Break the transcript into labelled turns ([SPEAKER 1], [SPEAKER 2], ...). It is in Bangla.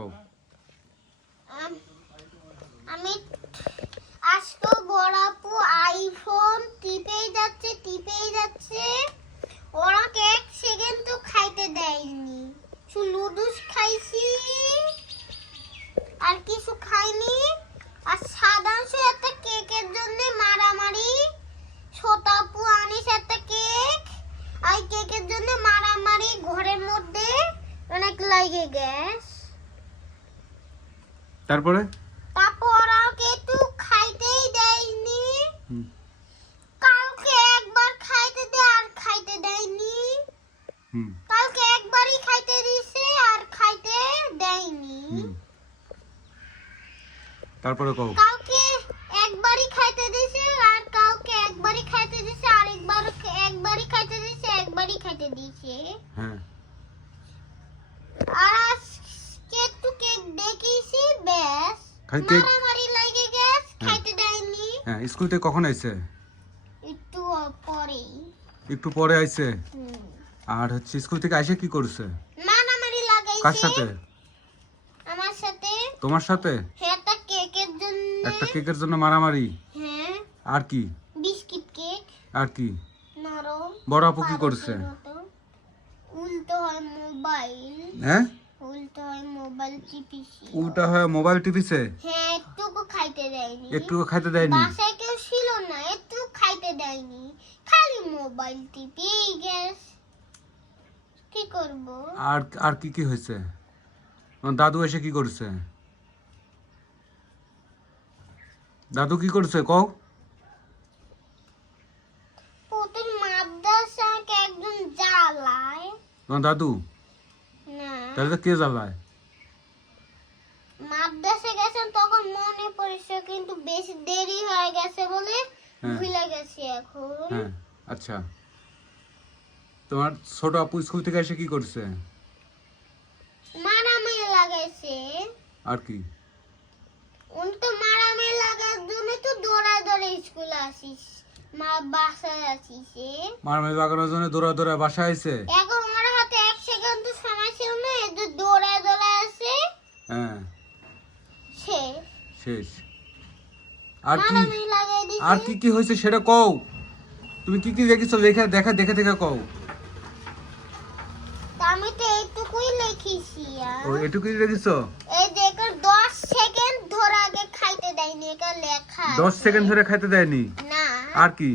[SPEAKER 1] কও
[SPEAKER 2] আমি আজকে বড়াপু আইফোন টিপেই যাচ্ছে টিপেই যাচ্ছে। ওরাকে এক সেকেন্ড তো খাইতে দেয়নি। শুধু লুডুস খাইছি, আর কিছু খাইনি। আর সাধারণ একটা কেকের জন্য মারামারি। ছোটাপু আনিস একটা কেক আর কেকের জন্য মারামারি ঘরের মধ্যে। অনেক লাগে গ্যাস
[SPEAKER 1] তারপরে?
[SPEAKER 2] তারপর খাইতেই দেয়নি। কালকে একবার খাইতে দে আর খাইতে দেয়নি। কালকে একবারই খাইতে দিছে আর খাইতে দেয়নি।
[SPEAKER 1] তারপরে কও?
[SPEAKER 2] কালকে একবারই খাইতে দিছে আর কালকে একবারই খাইতে দিছে আর একবার একবারই খাইতে দিছে একবারই খাইতে দিছে।
[SPEAKER 1] হ্যাঁ
[SPEAKER 2] আর আজকে একটু কেক দেখিছি ব্যাস
[SPEAKER 1] খাই
[SPEAKER 2] মারামারি লাগে গেছ
[SPEAKER 1] হ্যাঁ।
[SPEAKER 2] খাইতে দেয়নি।
[SPEAKER 1] হ্যাঁ স্কুল থেকে কখন আইছে?
[SPEAKER 2] একটু পরেই।
[SPEAKER 1] একটু পরে আইছে? আর হচ্ছে স্কুল থেকে আইসে কি করছে?
[SPEAKER 2] মারামারি লাগাইছে।
[SPEAKER 1] কার সাথে?
[SPEAKER 2] আমার সাথে।
[SPEAKER 1] তোমার সাথে?
[SPEAKER 2] হ্যাঁ একটা কেকের জন্য।
[SPEAKER 1] একটা কেকের জন্য মারামারি?
[SPEAKER 2] হ্যাঁ।
[SPEAKER 1] আর কি?
[SPEAKER 2] Biscuit cake.
[SPEAKER 1] আর কি?
[SPEAKER 2] নরম।
[SPEAKER 1] বড় আপু কি করছে?
[SPEAKER 2] উল্টো হয় মোবাইল।
[SPEAKER 1] হ্যাঁ?
[SPEAKER 2] মোবাইল
[SPEAKER 1] উল্টা হয়ে মোবাইল টিপিছে
[SPEAKER 2] হ্যাঁ একটুকু খাইতে দেয়নি।
[SPEAKER 1] একটু খাইতে দেয়নি?
[SPEAKER 2] বাসায় কেউ ছিল না একটু খাইতে দেয়নি। খালি মোবাইল টিপি গ্যাস। কি করব?
[SPEAKER 1] আর আর কি কি হয়েছে? দাদু এসে কি করছে? দাদু কি করছে কও?
[SPEAKER 2] প্রথম মাদ্রাসাকে একজন জ্বালায়।
[SPEAKER 1] দাদু? তাহলে তো কে জ্বালায়?
[SPEAKER 2] মাদ্রাসা গেছেন তখন মনে পড়েছে কিন্তু বেশি দেরি হয়ে গেছে বলে
[SPEAKER 1] হ্যাঁ।
[SPEAKER 2] ভুলে গেছি এখন।
[SPEAKER 1] হ্যাঁ আচ্ছা। তোমার ছোট আপু স্কুল থেকে এসে কি করছে?
[SPEAKER 2] মারামারি লাগাইছে।
[SPEAKER 1] আর কি?
[SPEAKER 2] উনি তো মারামারি লাগার জন্য তো দৌড়ায় দৌড়ে স্কুলে আসিস মা বাসায় আসিস।
[SPEAKER 1] মারামারি লাগানোর জন্য দৌড়া দৌড়া বাসায় আইছে?
[SPEAKER 2] এখন আমার হাতে এক সেকেন্ড তো সময় ছিল না এদের দৌড়ায় দৌড়ায় আসে
[SPEAKER 1] হ্যাঁ।
[SPEAKER 2] সে
[SPEAKER 1] শেষ। আর কি আর কি কি হয়েছে সেটা কও। তুমি কি কি দেখিছো লেখা দেখা দেখে দেখে কও।
[SPEAKER 2] আমি তো এইটুকুই লিখিছি
[SPEAKER 1] ও এটুকুই দেখিছো
[SPEAKER 2] এই দেখো দশ সেকেন্ড ধরে আগে খাইতে দেয়নি এটা লেখা।
[SPEAKER 1] সেকেন্ড ধরে খাইতে দেয়নি?
[SPEAKER 2] না।
[SPEAKER 1] আর কি?